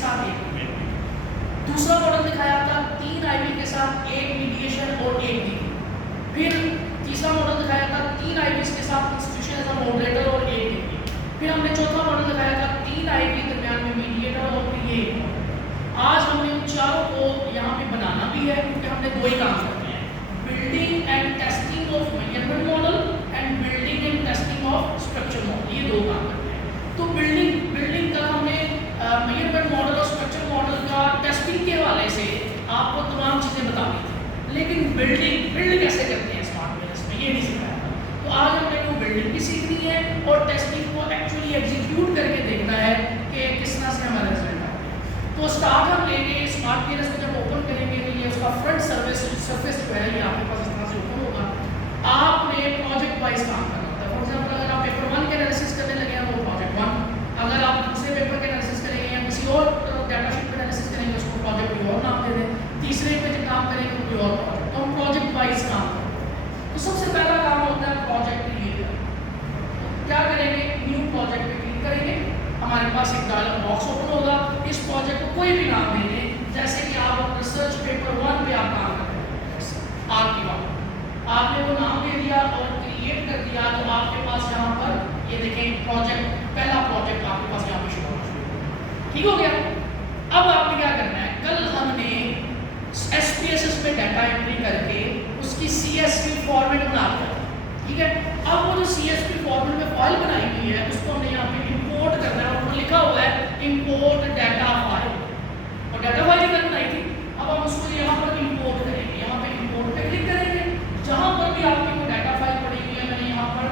साथ एक मीडिएट। दूसरा मॉडल दिखाया था 3 आईवी के साथ एक मीडिएशन और एक डीपी। फिर तीसरा मॉडल दिखाया था 3 आईवीज के साथ इंस्टीट्यूशन एज अ मॉडरेटर और एक डीपी। फिर हमने चौथा मॉडल दिखाया था 3 आईवी दरमियान में मीडिएटर और फिर ये एक मॉडल। आज हमने उन चारों को यहाँ पे बनाना भी है क्योंकि हमने दो ही काम करने हैं, building and testing of measurement model and building and testing of structure model, ये दो काम करने हैं। तो बिल्डिंग का हमने मेजरमेंट मॉडल और स्ट्रक्चर मॉडल का टेस्टिंग के हवाले से आपको तमाम चीज़ें बता दी थी, लेकिन बिल्ड कैसे करते हैं स्मार्ट बिजनेस में ये नहीं सिखाया था। तो आज हमने वो बिल्डिंग भी सीखनी है और टेस्टिंग को एक्चुअली एग्जीक्यूट करके देखना है कि किस तरह से हमारे रिजल्ट आते हैं। तो स्टार्ट हम लेंगे स्मार्ट बिजनेस को जब ओपन करेंगे तो ये उसका फ्रंट सरफेस जो है ये आपके पास इस तरह से ओपन होगा। आपने प्रोजेक्ट वाइज काम करना होता है। फॉर एग्जाम्पल अगर आप पेपर 1 के एनालिसिस करने लगे हैं वो प्रोजेक्ट 1, अगर आप दूसरे पेपर के एनालिसिस करेंगे या किसी और डाटा शीट पर एनालिसिस करेंगे उसको प्रोजेक्ट कोई और नाम दे दें, तीसरे पे जब काम करेंगे कोई और प्रोजेक्ट। तो हम प्रोजेक्ट वाइज काम करते हैं। तो सबसे पहला काम होता है प्रोजेक्ट क्रिएट। क्या करेंगे, न्यू प्रोजेक्ट पे क्लिक करेंगे, हमारे पास एक डायलॉग बॉक्स ओपन होगा। इस प्रोजेक्ट को कोई भी नाम दे दें, जैसे कि आप रिसर्च पेपर 1 पे आप काम कर रहे हैं आर आपने वो नाम दे दिया और क्रिएट कर दिया, तो आपके पास यहाँ पर ये देखें प्रोजेक्ट, पहला प्रोजेक्ट आपके पास यहाँ पे शुरू होना। ठीक हो गया। अब आपने क्या करना है, कल हमने SPSS में डाटा एंट्री करके उसकी CSV फॉर्मेट बना दिया था, ठीक है। अब वो जो CSV फॉर्मेट में फाइल बनाई हुई है उसको हमने यहाँ पे इंपोर्ट करना है, और लिखा हुआ है इंपोर्ट डाटा फाइल, और डाटा फाइल इधर बनाई थी। अब हम उसको यहाँ पर इंपोर्ट करेंगे, यहाँ पे इंपोर्ट पे क्लिक करेंगे। जहाँ पर भी आपकी कोई डाटा फाइल पड़ी हुई है, मैंने यहाँ पर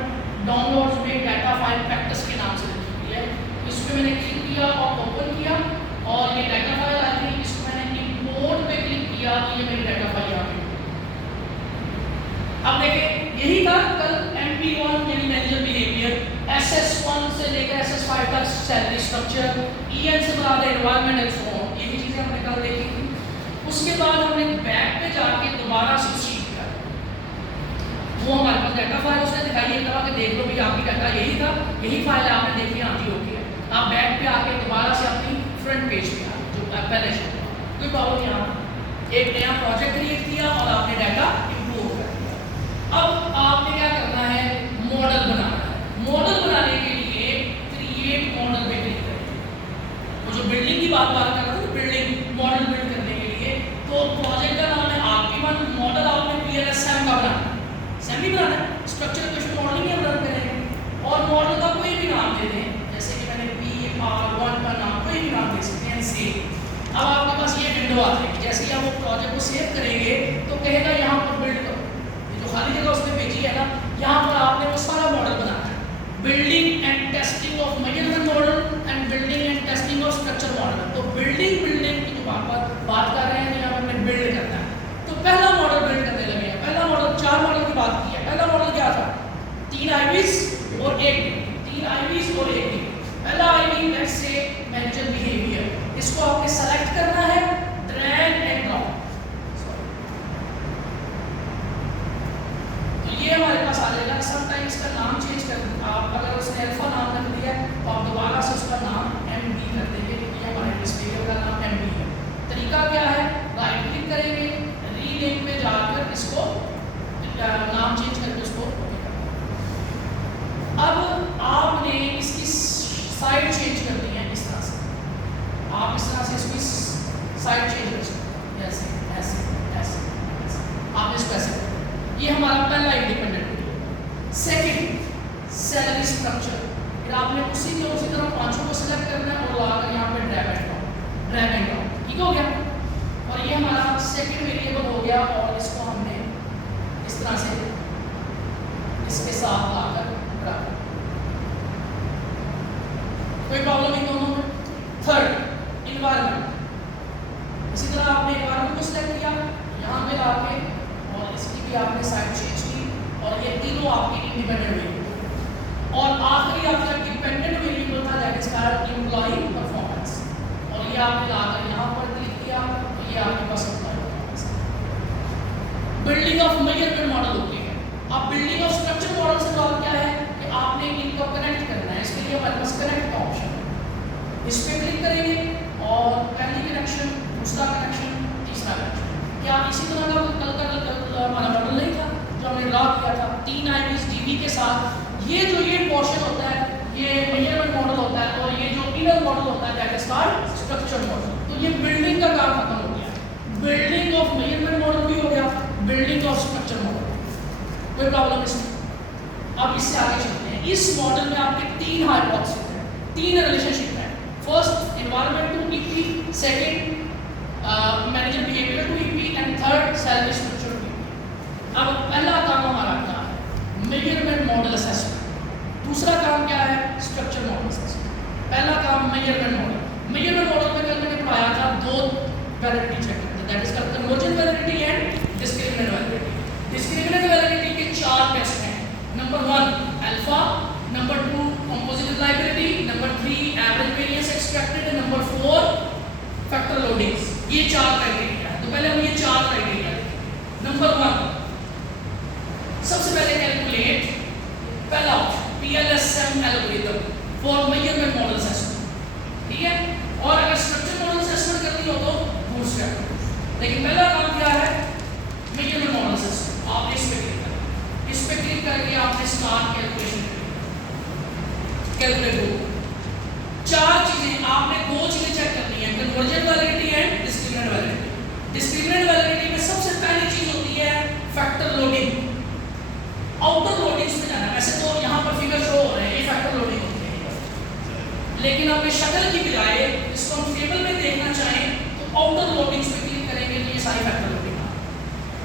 डाउनलोड्स में डाटा फाइल प्रैक्टिस के नाम से लिखी हुई है, इसमें मैंने क्लिक किया और ओपन किया और ये डाटा फाइल आ गई। इसको मैंने इंपोर्ट पे क्लिक किया तो ये मेरी डाटा फाइल आ गई। अब देखिए यही था कल MP1 यानी मैनेजर बिहेवियर, SS1 से लेकर SS5 तक सैलरी स्ट्रक्चर, EN से बना दे एनवायरनमेंट एंड सो ऑन, ये भी चीजें हमने कल देखी थी। उसके बाद हमने बैक पे जाके दोबारा से सीख कर वो हमारे पास डाटा फाइल उसने दिखाई है कि देख लो भी आपकी डाटा यही था, यही फाइल है, आपने देखी हाँ जी ओके है। आप बैक पे आके दोबारा से अपनी फ्रंट पेज पे आ जो पहले से कोई प्रॉब्लम नहीं आ, एक नया प्रोजेक्ट क्रिएट किया और आपने डाटा इंप्रूव कर दिया। अब आपने क्या करना है, मॉडल बनाना है। मॉडल बनाने के लिए क्रिएट मॉडल पे क्लिक करें। वो जो बिल्डिंग की बात कर रहा था, बिल्डिंग मॉडल बिल्ड करने के लिए, तो प्रोजेक्ट का नाम है RP1, मॉडल आपने PLSM का बनाना है, सेमी बनाना है, स्ट्रक्चर कुछ मॉडलिंग में रन करेंगे और मॉडल का कोई भी नाम दे दें, जैसे कि मैंने PR1 का नाम कोई भी नाम दे सकते हैं, सेव। अब आपके पास ये विंडो आ जाएगी, जैसे ही आप वो प्रोजेक्ट को सेव करेंगे तो कहेगा यहाँ पर बिल्ड करो, ये जो खाली जगह उसने भेजी है ना, यहाँ पर आपने वो सारा मॉडल बनाना है, building and testing of measurement model and building and testing of structure model. तो बिल्डिंग की जो बात कर रहे हैं, यहाँ पर हमने बिल्ड करना है। तो पहला मॉडल बिल्ड करने लगे हैं। पहला मॉडल 4 मॉडल की बात की है। पहला मॉडल क्या था, 3 आईवीज और एक डीपी, 3 आईवीज और एक डीपी। पहला IV let's say manager behaviour, इसको आपने सेलेक्ट करना है, ड्रैग एंड ड्रॉप। तो ये हमारे पास आ जाएगा। समटाइम इसका नाम चेंज कर, आप अगर उसने अल्फा नाम रख दिया तो आप दोबारा से उसका नाम MD कर देंगे, क्योंकि हमारे डिस्प्ले का नाम MD है। तरीका क्या है, राइट क्लिक करेंगे, रीनेम पे जाकर इसको नाम चेंज करके उसको अब आपने इसकी साइड चेंज कर दी है। इस तरह से आप इस तरह से इसकी साइड चेंज कर सकते हैं, ऐसे ऐसे ऐसे आप इसको ऐसे। ये हमारा पहला इंडिपेंडेंट। सेकंड सैलरी स्ट्रक्चर, फिर आपने उसी तरह पांचों को सिलेक्ट करना है और लाकर यहाँ पे ड्रैग एंड ड्रॉप। ठीक हो गया। और ये हमारा सेकंड वेरिएबल हो गया और इसको हमने इस तरह से इसके साथ लाकर रखा, कोई प्रॉब्लम नहीं दोनों में। थर्ड इन्वायरमेंट, इसी तरह आपने इन्वायरमेंट को सिलेक्ट किया, यहाँ पे लाके और इसकी भी आपने साइड चेंज की, और ये तीनों आपके इंडिपेंडेंट वेरिएबल। और आखिरी आपका डिपेंडेंट वेरिएबल था that is called employ performance, और ये आपने लाकर यहाँ पर क्लिक किया तो ये आपके पास बिल्डिंग ऑफ मेजरमेंट मॉडल होती है। अब बिल्डिंग ऑफ स्ट्रक्चर मॉडल से तो क्या है कि आपने इनको कनेक्ट करना है, इसके लिए हमारे पास कनेक्ट का ऑप्शन है, इस पर क्लिक करेंगे और पहली कनेक्शन, दूसरा कनेक्शन, तीसरा कनेक्शन। क्या इसी तरह का कल का हमारा मॉडल नहीं था जो हमने ड्रा किया था 3 आईवीज डीवी के साथ? ये जो ये पोर्शन होता है ये मेजरमेंट मॉडल होता है और ये जो इनर मॉडल होता है that is called structure model. तो ये बिल्डिंग का काम खत्म हो गया, बिल्डिंग ऑफ मेजरमेंट मॉडल भी हो गया, बिल्डिंग ऑफ स्ट्रक्चर मॉडल, कोई प्रॉब्लम इसमें। अब इससे आगे चलते हैं। इस मॉडल में आपके 3 हाइपोथेसिस हैं, 3 रिलेशनशिप है। First environment to EP, second manager behaviour to EP and third salary structure to EP. अब पहला काम हमारा क्या है? Measurement model assessment. दूसरा काम क्या है? Structure model assessment. पहला काम मेजरमेंट मॉडल। मेजरमेंट मॉडल में कल मैंने पढ़ाया था 2 वैलिडिटी चेक करते हैं, that is called convergent validity and discriminant validity. Discriminant validity के 4 टेस्ट हैं। Number 1 alpha, number 2 composite reliability, number 3 average variance expected, number 4 factor loadings. ये 4 क्राइटेरिया है। तो पहले हम ये 4 क्राइटेरिया देखें। नंबर 1 सबसे पहले कैलकुलेट, पहला option PLSM algorithm for measurement model assessment, ठीक है। और अगर स्ट्रक्चर मॉडल असेसमेंट करनी हो तो बूटस्ट्रैप। लेकिन पहला काम क्या है? Measurement model assessment. आपने इस पे क्लिक करना, इस पे क्लिक करके आपने स्टार्ट कैलकुलेशन कैलकुलेट हो। 4 चीजें आपने 2 चीजें चेक करनी है, convergent validity and discriminant validity. Discriminant validity में सबसे पहली चीज होती है फैक्टर लोडिंग, आउटर लोडिंग्स में जाना। वैसे तो यहाँ पर फिगर शो हो रहे हैं, ये फैक्टर लोडिंग होती है, लेकिन आपने शक्ल की बजाय इसको हम टेबल में देखना चाहें तो आउटर लोडिंग्स पे क्लिक करेंगे तो ये सारी फैक्टर लोडिंग है।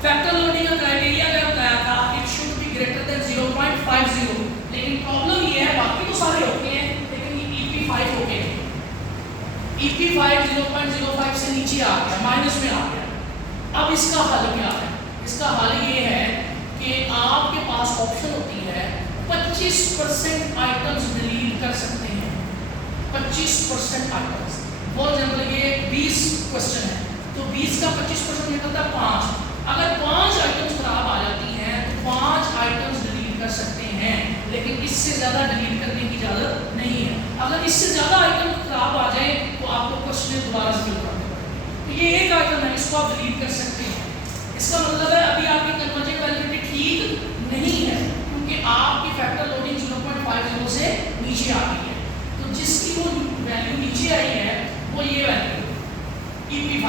फैक्टर लोडिंग का क्राइटेरिया क्या बताया था? It should be greater than 0.50। लेकिन प्रॉब्लम ये है, बाकी तो सारे होते हैं लेकिन ये EP5 हो गए, EP5 0.05 से नीचे आ गया, माइनस में आ गया। अब इसका हल क्या है? इसका हल ये है कि आपके पास ऑप्शन होती है 25% आइटम्स डिलीट कर सकते हैं, 25% आइटम्स। फॉर एग्जाम्पल ये 20 क्वेश्चन है तो 20 का 25% निकलता है 5। अगर 5 आइटम्स खराब आ जाती हैं तो 5 आइटम्स डिलीट कर सकते हैं, लेकिन इससे ज़्यादा डिलीट करने की इजाज़त नहीं है। अगर इससे ज़्यादा आइटम खराब आ जाए तो आपको क्वेश्चन दोबारा से फिल करना पड़ेगा। तो ये एक आइटम है, इसको आप डिलीट कर सकते हैं। इसका मतलब है अभी आपकी कन्वर्जेंट वैलिडिटी ठीक नहीं है क्योंकि आपकी फैक्टर लोडिंग 0.50 से नीचे आ गई है। तो जिसकी वो वैल्यू नीचे आई है वो ये वैल्यू EP5।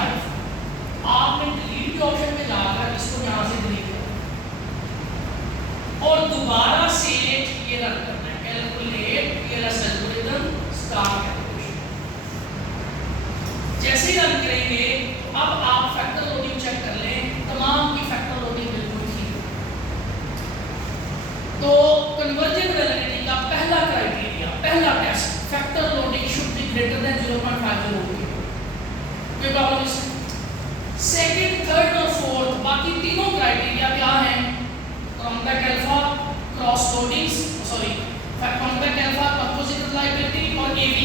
आपने डिलीट के ऑप्शन में जाकर इसको यहाँ से डिलीट करना और दोबारा से ये रन करना है, calculate PLS algorithm start calculation. जैसे ही रन करेंगे तो अब आप फैक्टर लोडिंग चेक कर लें, तमाम की फैक्टर लोडिंग बिल्कुल ठीक है। तो कन्वर्जेंट वैलिडिटी का पहला क्राइटेरिया, पहला test, factor loading should be greater than 0.50। कोई प्रॉब्लम इसमें? सेकंड, थर्ड और फोर्थ बाकी तीनों क्राइटेरिया क्या हैं? Compact alpha, cross loadings, sorry compact alpha, composite reliability और AB।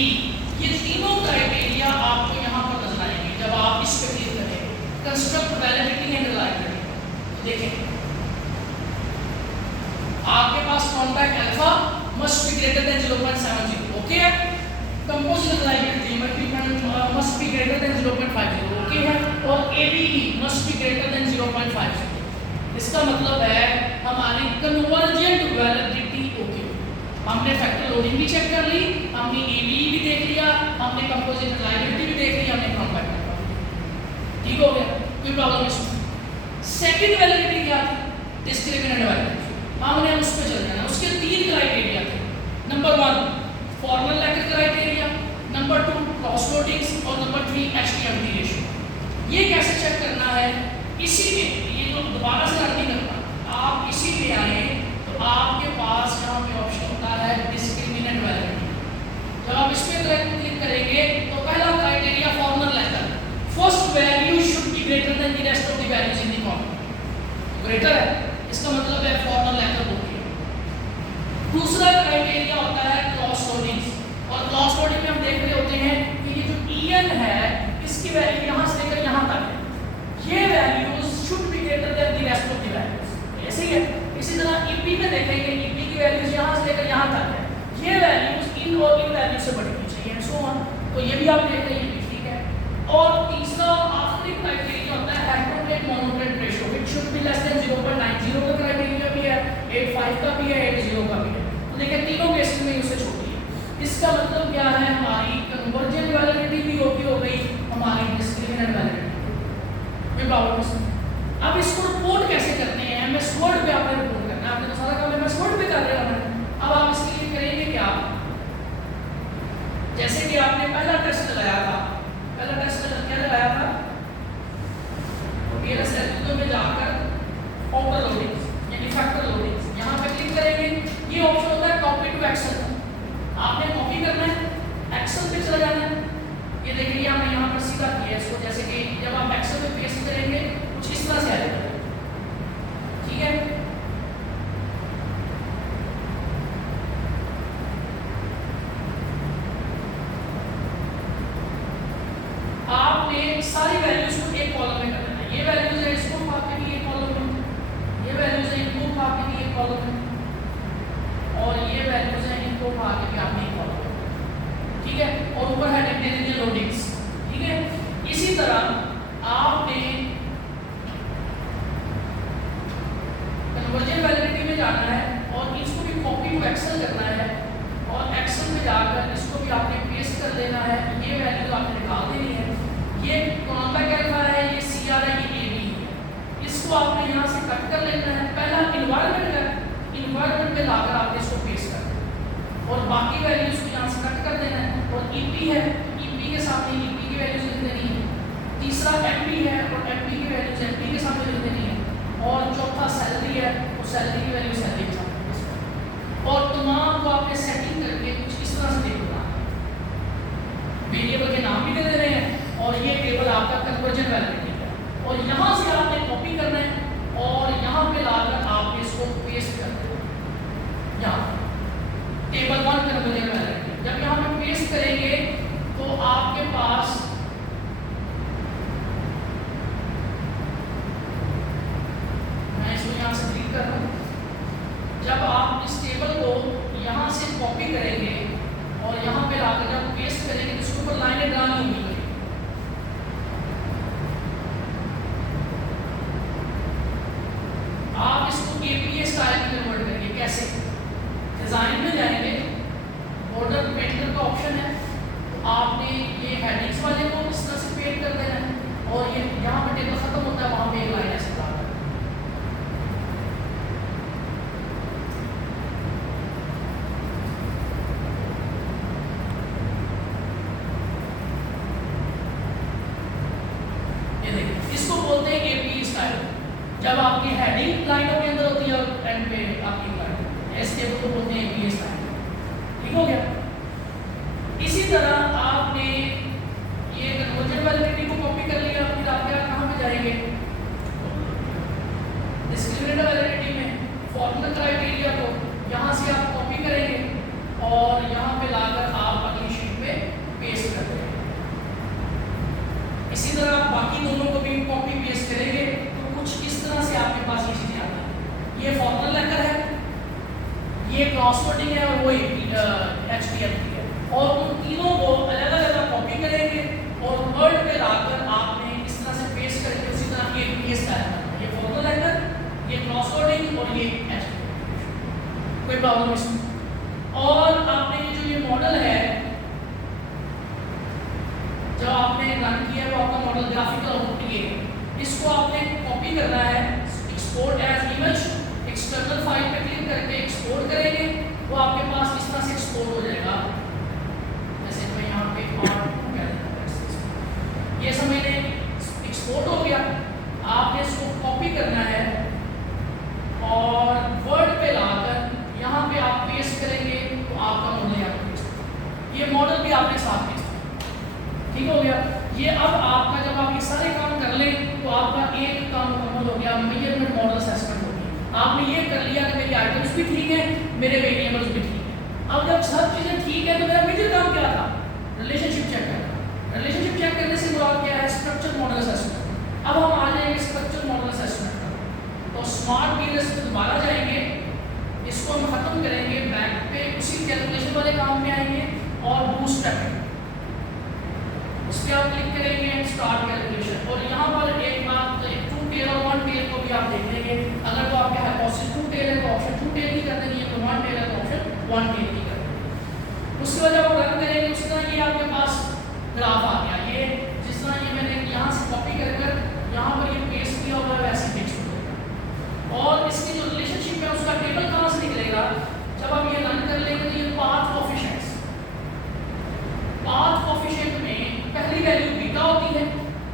ये तीनों क्राइटेरिया आपको यहाँ पर नजर आएंगे जब आप इस पे क्लिक करेंगे, कंस्ट्रक्ट वैलिडिटी एंड रिलायबिलिटी। तो देखें आपके पास compact alpha must be greater than 0.70, okay है। Composite reliability must be greater than 0.50, okay है। और ABE must be greater than 0.50। इसका मतलब है हमारी कन्वर्जेंट वैलिडिटी ओके। हमने फैक्टर लोडिंग भी चेक कर ली, हमने ABE भी देख लिया, हमने कंपोजिट रिलायबिलिटी भी देख ली, हमने कॉम्पैक्ट अल्फा, ठीक हो गया, कोई प्रॉब्लम इसमें। सेकंड वैलिडिटी क्या थी? Discriminant validity. हमने उस पर चल जाना। उसके 3 क्राइटेरिया थे। Number 1 formal lacquer criteria, number 2 cross loadings और नंबर 3 HTMD रेशियो। ये कैसे चेक करना है? इसी में ये जो दोबारा से रन नहीं करना, आप इसी पे आए तो आपके पास यहाँ पे ऑप्शन होता है डिस्क्रिमिनेंट वैलिडिटी। जब आप इस पे क्लिक करेंगे तो पहला criteria formal lacquer, first value should be greater then the rest of the values in the column. Greater है इसका मतलब है फॉर्मल लैकर हो गया। दूसरा क्राइटेरिया होता है क्रॉस लोडिंग्स, और क्रॉस लोडिंग में हम देख रहे होते हैं कि ये जो EN है इसकी वैल्यू यहाँ से लेकर यहाँ तक है, ये values should be greater then the rest of the values. ऐसे ही है। इसी तरह EP में देखेंगे, EP की वैल्यूज यहाँ से लेकर यहाँ तक है, ये वैल्यूज इन और इन वैल्यू से बड़ी होनी चाहिए, सो ऑन। तो ये भी आप देख रहे हैं, ये भी ठीक है। बी लेस देन 0.9, 0 का क्राइटेरिया भी है, 8.5 का भी है, 8.0 का भी है। तो देखिए तीनों केसेस में उससे छोटी है। इसका मतलब क्या है, हमारी कन्वर्जेंट वैलिडिटी भी होती हो गई, हमारी डिस्क्रिमिनेंट वैलिडिटी। कोई प्रॉब्लम नहीं। अब इसको रिपोर्ट कैसे करते हैं, एमएस वर्ड पे आपने रिपोर्ट करना है, आपने तो सारा काम एमएस वर्ड पे कर रहे हो। अब आप इसके लिए करेंगे क्या, जैसे कि आपने पहला टेस्ट लगाया था, पहला टेस्ट क्या लगाया था, वीएलएस एल्गोरिथम में जाकर ऑपरेटर लोडिंग यानी फैक्टर लोडिंग यहां पे क्लिक करेंगे। ये ऑप्शन होता है कॉपी टू एक्सेल, आपने कॉपी करना है, एक्सेल पे चला जाना है। ये देखिए हमने यहां पर सीधा किया इसको, जैसे कि जब आप एक्सेल में पेस्ट करेंगे कुछ इस तरह से आएगा, ठीक है। आपने सारी वैल्यूज को एक कॉलम में कर देना है। ये वैल्यूज है इसको उठा के भी एक कॉलम में, ये वैल्यूज है इनको उठा के भी एक कॉलम में, और ये वैल्यूज है इनको उठा के भी आपने एक कॉलम में, ठीक है। और ऊपर है डिपेंडेंट लोडिंग्स, ठीक है। इसी तरह आपने कन्वर्जन वैलिडिटी में जाना है और इसको भी कॉपी टू एक्सेल करना है, और एक्सेल में जाकर इसको भी आपने पेस्ट कर देना है। ये वैल्यू आपने निकाल देनी है। ये कौन सा क्या है, ये सीआर है, ये एबी है। इसको आपने यहाँ से कट कर लेना है। पहला इन्वायरमेंट है, इन्वायरमेंट में लाकर आपने इसको पेस्ट कर देना और बाकी वैल्यूज को यहाँ से कट कर देना है। और ईपी है, ईपी के सामने ईपी की वैल्यूज लिख देनी है। तीसरा एमपी है और एमपी की वैल्यूज एमपी के सामने लिख देनी है। और चौथा सैलरी है, तो सैलरी की वैल्यू सैलरी के सामने। और तमाम को आपने सेटिंग करके कुछ इस तरह से देखना है, वेरिएबल के नाम भी दे दे रहे हैं, और ये टेबल आपका कन्वर्जन वैलिडिटी है। और यहाँ से आपने कॉपी करना है और यहाँ पे लाकर आपने इसको पेस्ट कर देना, यहाँ टेबल 1 कन्वर्जन वैलिडिटी। जब यहाँ पे पेस्ट करेंगे तो आपके पास मैं इसको यहाँ से क्लिक कर रहा हूँ। जब आप इस टेबल को यहाँ से कॉपी करेंगे और यहाँ पे लाकर जब पेस्ट करेंगे तो इसके ऊपर लाइनें ड्रा नहीं होंगी। आप इसको एपीए स्टाइल में कन्वर्ट करेंगे। कैसे, डिजाइन में जाएंगे, बॉर्डर पेंटर का ऑप्शन है, तो आपने ये हेडिंग्स वाले को इस तरह से पेंट कर देना है, और ये यहाँ पे टेबल खत्म होता है वहां पे एक लाइन ऐसे डाल देना। इसको बोलते हैं एपी स्टाइल। जब आपकी हेडिंग लाइनों के अंदर होती है और एंड पे आपकी लाइन, इस टेबल को बोलते हैं एपी स्टाइल। ठीक हो गया। इसी तरह आपने ये कन्वर्जन वैलिडिटी को कॉपी कर लिया, फिर आप क्या कहाँ पे जाएंगे, डिस्क्रिमिनेंट वैलिडिटी में फॉर्मूला क्राइटेरिया को यहाँ से आप कॉपी करेंगे और यहाँ पे लाकर आप अगली शीट में पेस्ट कर देंगे। इसी तरह आप बाकी दोनों को भी कॉपी पेस्ट करेंगे तो कुछ इस तरह से आपके पास ये चीजें आती हैं। ये फॉर्मल लेकर है, ये क्रॉस वर्डिंग है, और वो एचटीएमएल है, और उन तीनों को अलग अलग कॉपी करेंगे और वर्ड पे लाकर आपने इस तरह से पेस्ट करके उसी तरह एक पेस्ट करना है। ये फॉर्मल लेकर, ये क्रॉस वर्डिंग और ये एचटीएमएल। कोई प्रॉब्लम इसमें। और आपने ये जो ये मॉडल है जो आपने रन किया है वो आपका मॉडल ग्राफिकल आउटपुट ये है, इसको आपने कॉपी करना है, export as image, external file पे क्लिक करके एक्सपोर्ट करेंगे, वो आपके पास इस तरह से एक्सपोर्ट हो जाएगा। जैसे मैं यहाँ पे R2 कह देता हूँ, ये सब मैंने एक्सपोर्ट हो गया। आपने इसको कॉपी करना है और वर्ड पे लाकर यहाँ पे आप पेस्ट करेंगे तो आपका मॉडल यहाँ पे पेस्ट। ये मॉडल भी आपने साथ पेस्ट, ठीक हो गया। ये अब आपका जब आप ये सारे काम कर लें तो आपका एक काम मुकम्मल हो गया, मेजरमेंट मॉडल असेसमेंट हो गया। आपने ये कर लिया कि मेरी आइटम्स भी ठीक है, मेरे वेरिएबल्स भी ठीक है। अब जब सब चीजें ठीक है तो मेरा मेजर काम क्या था, रिलेशनशिप चेक करना। रिलेशनशिप चेक करने से मुराद क्या है, स्ट्रक्चर मॉडल असेसमेंट। अब हम आ जाएंगे स्ट्रक्चर मॉडल असेसमेंट पर। तो स्मार्ट बीएलएस पे दोबारा जाएंगे, इसको हम खत्म करेंगे, बैक पे उसी कैलकुलेशन वाले काम में आएंगे और बूटस्ट्रैपिंग उस पर आप क्लिक करेंगे, स्टार्ट कैलकुलेशन। और यहाँ पर एक बात, एक टू टेल और वन टेल को भी आप देख लेंगे। अगर तो आपके हाइपोथेसिस टू टेल है तो ऑप्शन टू टेल की कर देंगे, तो वन टेल है तो ऑप्शन वन टेल की कर देंगे। उसके बाद जब रन करेंगे उसी तरह ये आपके पास ग्राफ आ गया। ये जिस तरह ये मैंने यहाँ से कॉपी कर यहाँ पर ये पेस्ट किया हुआ है वैसे टेक्स्ट होगा। और इसकी जो रिलेशनशिप है उसका टेबल कहाँ से निकलेगा, जब आप ये रन कर लेंगे तो ये पाथ कोएफिशिएंट्स, पाथ कोएफिशिएंट में पहली वैल्यू बीटा होती है।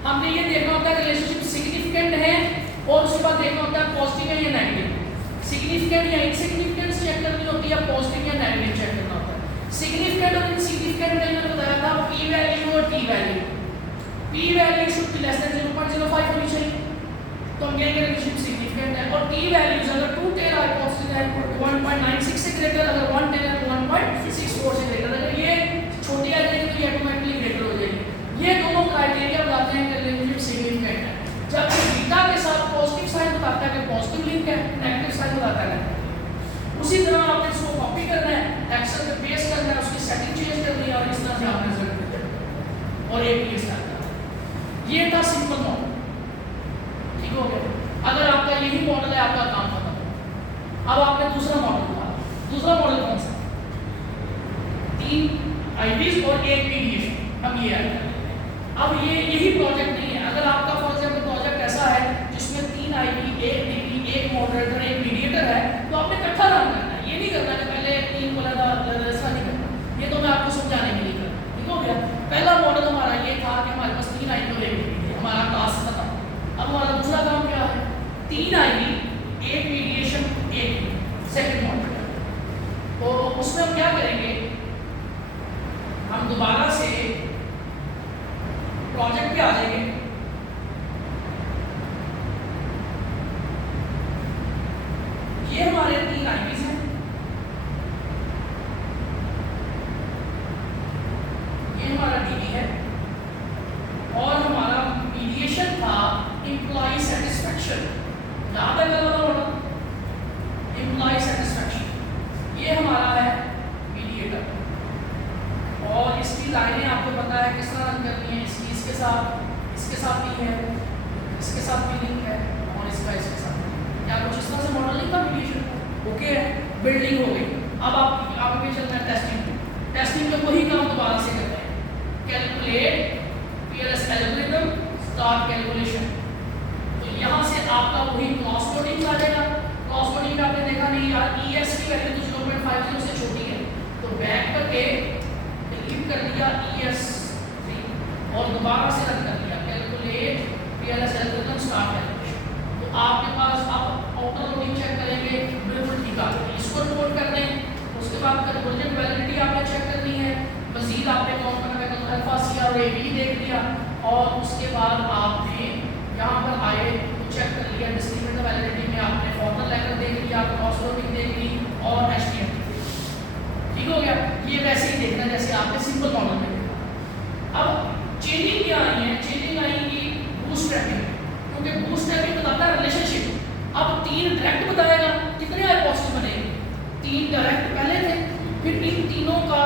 हमने ये देखना होता है रिलेशनशिप सिग्निफिकेंट है और उसके बाद देखना होता है पॉजिटिव है या नेगेटिव। सिग्निफिकेंट या इनसिग्निफिकेंस चेक करनी होती है, पॉजिटिव या नेगेटिव चेक करना होता है। सिग्निफिकेंट और इनसिग्निफिकेंट का मैंने बताया था p वैल्यू और t value. p value should be less than 0.05 होनी चाहिए, तो हम कहेंगे रिलेशनशिप सिग्निफिकेंट है। और t वैल्यूज अगर 2 टेल हाइपोथेसिस है 1.96 से ग्रेटर, अगर 1 टेल है तो 1.64 से ग्रेटर। अगर ये छोटी आ जाएगी तो ये ऑटोमेटिकली ग्रेटर हो जाएगी। ये दोनों क्राइटेरिया बताते हैं कि रिलेशनशिप सिग्निफिकेंट है। जब बीटा के साथ पॉजिटिव साइन बताता है कि पॉजिटिव लिंक है, नेगेटिव साइन बताता है। उसी तरह आपने इसको कॉपी करना है, एक्सेल पे पेस्ट करना है, उसकी सेटिंग चेंज करनी है और इस तरह से आपने रिजल्ट करना और एक पेज करना है। ये था सिंपल मॉडल, ठीक हो गया। अगर आपका यही मॉडल है आपका काम खत्म। अब आपने दूसरा मॉडल उठाया। दूसरा मॉडल कौन सा? 3 आईवीज और एक मीडिएशन। हम ये ऐड कर लेते हैं। अब ये यही प्रोजेक्ट नहीं है। अगर आपका फॉर एग्जांपल प्रोजेक्ट ऐसा है जिसमें 3 आईवी, एक डीवी, एक मॉडरेटर, एक मीडिएटर है, तो आपने इकट्ठा रन करना है। ये नहीं करना कि पहले 3 को ऐसा नहीं करना। ये तो मैं आपको समझाने के लिए कर, ठीक हो गया। पहला मॉडल हमारा ये था कि हमारे पास 3 आईवी और एक डीवी है, हमारा क्लास खत्म। अब हमारा दूसरा काम क्या है? 3 आईवी, एक मीडिएशन, एक सेकंड मॉडरेटर। तो उसमें हम क्या करेंगे, हम दोबारा से प्रोजेक्ट पे आ जाएंगे। ये हमारे 3 आईवीज हैं, ये हमारा डीवी है और हमारा मीडिएशन था एम्प्लॉय सेटिस्फैक्शन। याद है कल वाला एम्प्लॉय सेटिस्फैक्शन। ये हमारा है मीडिएटर और इसकी लाइनें आपको पता है किस तरह रन करनी है। इसकी इसके साथ भी है, इसके साथ भी लिंक है और इसका इसके साथ। क्या कुछ इस तरह से मॉडल नहीं था मीडिएशन का? ओके है, बिल्डिंग हो गई। अब आपके चलना है टेस्टिंग। टेस्टिंग में वही काम दोबारा से करते हैं, calculate PLS algorithm, start calculation. तो यहाँ से आपका वही क्रॉस कोडिंग आ जाएगा। क्रॉस कोडिंग में आपने देखा नहीं यार, ईएस की वैल्यू तो 0.50 से छोटी है, तो बैक करके डिलीट कर दिया ईएस और दोबारा से रन कर दिया calculate PLS algorithm, start calculation. तो आपके पास आप आउटर लोडिंग चेक करेंगे, बिल्कुल ठीक आ गई। इसको रिपोर्ट कर दें, उसके बाद कन्वर्जन वैलिडिटी आपने चेक करनी है। मजीद आपने कौन करना है, अल्फा सी और ए बी देख लिया और उसके बाद आपने यहाँ पर आए तो चेक कर लिया। डिस्क्रिमिनेंट वैलिडिटी में आपने फॉर्मल लेकर देख लिया, क्रॉस कोडिंग देख ली और एचटीएमएल, ठीक हो गया। ये वैसे ही देखना जैसे आपने सिंपल मॉडल में देखा। अब चेंजिंग क्या आई है? चेंजिंग आएगी बूटस्ट्रैपिंग, क्योंकि बूटस्ट्रैपिंग बताता है रिलेशनशिप। अब 3 डायरेक्ट बताएगा, कितने हाइपोथेसिस बनेंगे? 3 डायरेक्ट पहले थे, फिर इन तीनों का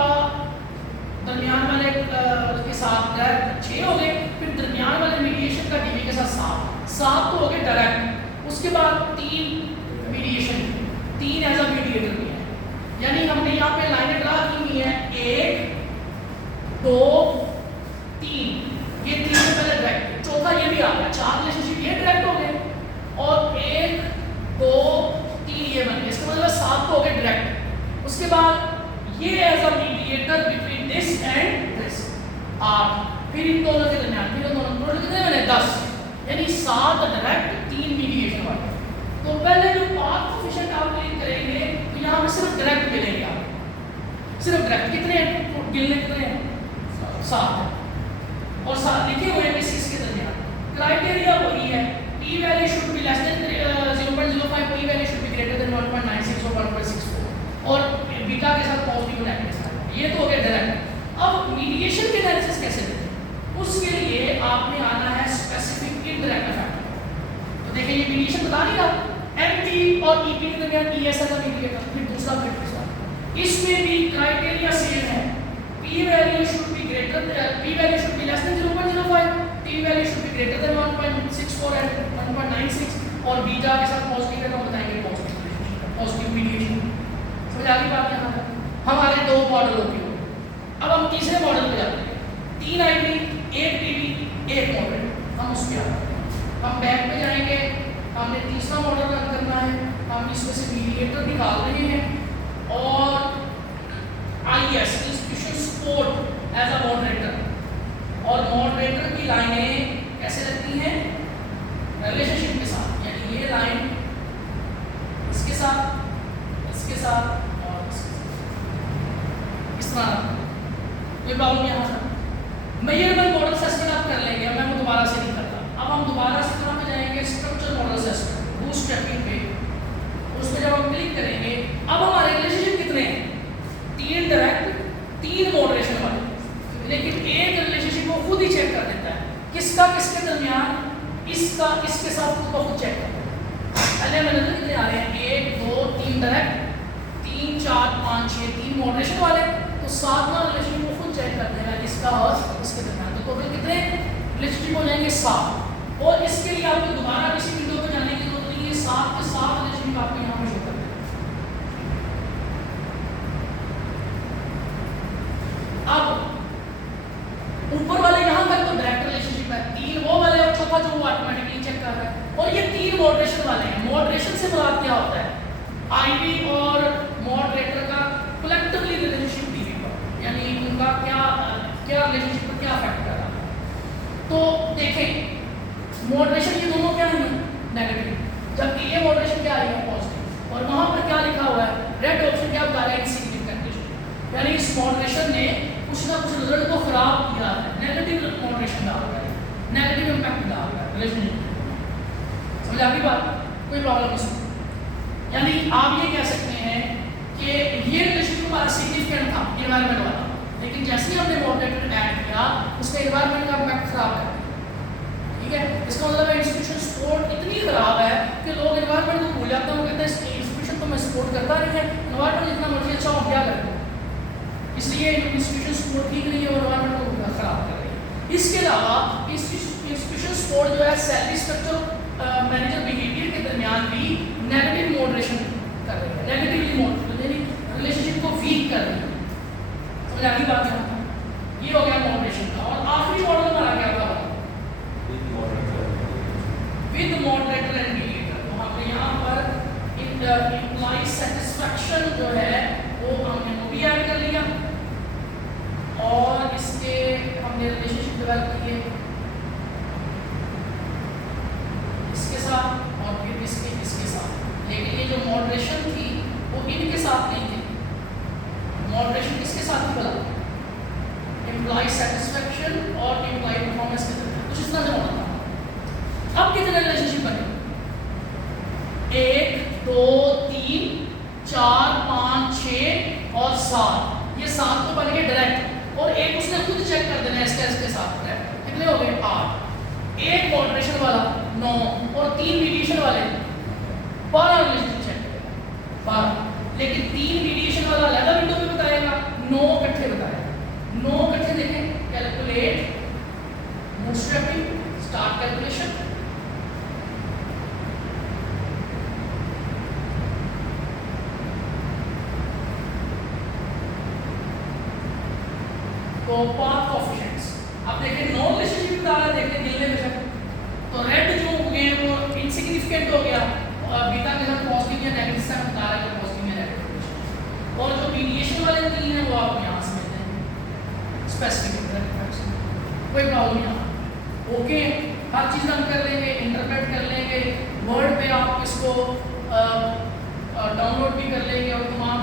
दरमियान वाले के साथ डायरेक्ट 6 हो गए, फिर दरमियान वाले मीडिएशन का डीवी के साथ 7 तो हो गए डायरेक्ट। उसके बाद 3 मीडिएशन, 3 एज अ मीडिएटर भी है। यानी हमने यहाँ पे लाइनें ड्रा की हुई है 1 2 3, ये 3 से पहले डायरेक्ट, चौथा ये भी आ गया, 4 रिलेशनशिप ये डायरेक्ट हो गए और 1 2 3 ये बन गए। इसका मतलब 7 तो हो गए डायरेक्ट। उसके बाद ये as a mediator between this and this 8, फिर इन दोनों के दरमियान, फिर इन दोनों टोटल कितने बने 10, यानी 7 डायरेक्ट 3 मीडिएशन वाले। तो पहले जो पाथ कोएफिशिएंट आप क्लिक करेंगे तो यहाँ पे सिर्फ डायरेक्ट मिलेंगे आपको, सिर्फ डायरेक्ट। कितने गिनने कितने हैं? 7 और 7 लिखे हुए हैं इसके दरमियान। क्राइटेरिया वही है, p value should be less than 0.05, p value should be greater then 1.96 और 1.64 और बीटा के साथ पॉजिटिव नेगेटिव। ये तो हो गया डायरेक्ट। अब मीडिएशन के एनालिसिस कैसे करें? उसके लिए आपने आना है स्पेसिफिक इनडायरेक्ट इफेक्ट। तो देखिए ये मीडिएशन बता नहीं रहा, एमटी और ईपी के दरमियान ईएस का मीडिएटर, फिर दूसरा फिर तीसरा। इसमें भी क्राइटेरिया सेम है, p value should be greater, p value should be less than 0.05, P value should be greater then 1.64 and 1.96 और बीटा के साथ पॉजिटिव है तो हम बताएंगे पॉजिटिव रिलेशनशिप, पॉजिटिव मीडिएशन। समझ आ गई बात यहाँ तक? हमारे दो मॉडल हो गए। अब हम तीसरे मॉडल पे जाते हैं। 3 आईवी, 1 पीवी, 1 मॉडल। हम उस पे आते हैं। हम बैक पे जाएंगे, हमने तीसरा मॉडल रन करना है। हम इसमें से मीडिएटर निकाल रहे हैं और IS institution support as a moderator, और मॉडरेटर की लाइनें कैसे लगती हैं? रिलेशनशिप के साथ, यानी ये लाइन इसके साथ, इसके साथ और इस तरह। कोई प्रॉब्लम यहाँ था? मेजरबल मॉडल असेसमेंट आप कर लेंगे, मैं दोबारा से नहीं करता। अब हम दोबारा से कहाँ पे जाएंगे? स्ट्रक्चर मॉडल असेसमेंट, बूटस्ट्रैपिंग पे। उस पर जब हम क्लिक करेंगे, अब हमारे रिलेशनशिप कितने हैं? 3 डायरेक्ट, 3 मॉडरेशन वाले। लेकिन एक रिलेशनशिप को खुद ही चेक कर देता है, किसका किसके दरमियान, इसका इसके साथ खुद को खुद चेक करता है। पहले मैंने तो कितने आ रहे हैं? 1 2 3 डायरेक्ट, 3 4 5 6, 3 मॉडरेशन वाले। तो 7वां रिलेशनशिप को खुद चेक कर देगा, इसका और इसके दरमियान। तो टोटल कितने रिलेशनशिप हो जाएंगे? 7। और इसके लिए आपको दोबारा किसी विंडो पे जाने की जरूरत नहीं है। 7 के 7 रिलेशनशिप आपको यहाँ पे शो कर देगा। अब ऊपर वाले यहाँ तक तो डायरेक्ट रिलेशनशिप है, 3 वो वाले और चौथा जो वो ऑटोमेटिकली चेक कर रहा है। और ये 3 मॉडरेशन वाले हैं। मॉडरेशन से मुराद क्या होता है? आईवी और मॉडरेटर का कलेक्टिवली रिलेशनशिप टीवी पर, यानी उनका क्या क्या रिलेशनशिप पर क्या इफेक्ट कर रहा है। तो देखें, मॉडरेशन ये दोनों क्या है? नेगेटिव, जबकि ये मॉडरेशन क्या है? पॉजिटिव। और वहाँ पर क्या लिखा हुआ है? रेड ऑप्शन क्या बता रहा है? इनसिग्निफिकेंट, यानी इस मॉडरेशन ने कुछ ना कुछ रिजल्ट को खराब किया है, नेगेटिव मॉडरेशन डाल रहा है, नेगेटिव इंपैक्ट डाल रहा है रिलेशनशिप। समझ आ गई बात? कोई प्रॉब्लम नहीं। यानी आप ये कह सकते हैं कि ये रिलेशनशिप हमारा सिग्निफिकेंट था एनवायरनमेंट वाला, लेकिन जैसे ही हमने मॉडरेटर ऐड किया उसने एनवायरनमेंट का इम्पैक्ट खराब कर दिया। ठीक है, इसका मतलब इंस्टीट्यूशन सपोर्ट इतनी खराब है कि लोग एनवायरनमेंट को भूल जाते हैं। वो कहते हैं इंस्टीट्यूशन तो मैं सपोर्ट करता नहीं है, एनवायरनमेंट जितना मर्जी अच्छा हो क्या करें। इसलिए इंस्टीट्यूशन सपोर्ट ठीक नहीं है और एनवायरनमेंट को खराब कर रही है। इसके अलावा इंस्टीट्यूशन सपोर्ट जो है सैलरी स्ट्रक्चर मैनेजर बिहेवियर के दरमियान भी नेगेटिव मॉडरेशन कर रही है, नेगेटिवली मॉडरेट, यानी रिलेशनशिप को वीक कर रही है। समझ आ गई बात यहाँ? ये हो गया मॉडरेशन का। और आखिरी मॉडल हमारा क्या था? With moderator and mediator. तो हमने यहाँ पर एम्प्लॉय सेटिस्फैक्शन जो है वो हमने वो भी ऐड कर लिया और इसके हमने रिलेशनशिप डेवलप किए इसके साथ और फिर इसके साथ। लेकिन ये जो मॉडरेशन थी वो इनके साथ नहीं थी। मॉडरेशन किसके साथ थी बोला? एम्प्लॉय सेटिस्फैक्शन और एम्प्लॉय परफॉर्मेंस के साथ। कुछ इतना जो होता था। अब कितने रिलेशनशिप बने? 1 2 3 4 5 6 और 7। ये 7 तो बन गए डायरेक्ट और एक उसने खुद चेक कर देना इसके साथ डायरेक्ट। कितने हो गए? 8। एक मॉडरेशन वाला 9 और 3 मीडिएशन वाले 12 रिलेशनशिप चेक करेगा 12। लेकिन 3 मीडिएशन वाला अलग विंडो में बताएगा, 9 इकट्ठे बताएगा। 9 इकट्ठे देखें, कैलकुलेट, बूटस्ट्रैपिंग, स्टार्ट कैलकुलेशन। तो पाथ कोएफिशिएंट्स अब देखें, 9 रिलेशनशिप बता रहा है, देखें गिनने में। तो रेड जो हो गए वो इनसिग्निफिकेंट हो गया और बीटा के साथ पॉजिटिव या नेगेटिव साइन बता रहा है कि पॉजिटिव या नेगेटिव। और जो मीडिएशन वाले 3 हैं वो आप यहाँ से लेते हैं स्पेसिफिक इफेक्ट्स। कोई प्रॉब्लम नहीं। ओके, हर चीज़ हम कर लेंगे, इंटरप्रेट कर लेंगे, वर्ड पे आप इसको डाउनलोड भी कर लेंगे और तमाम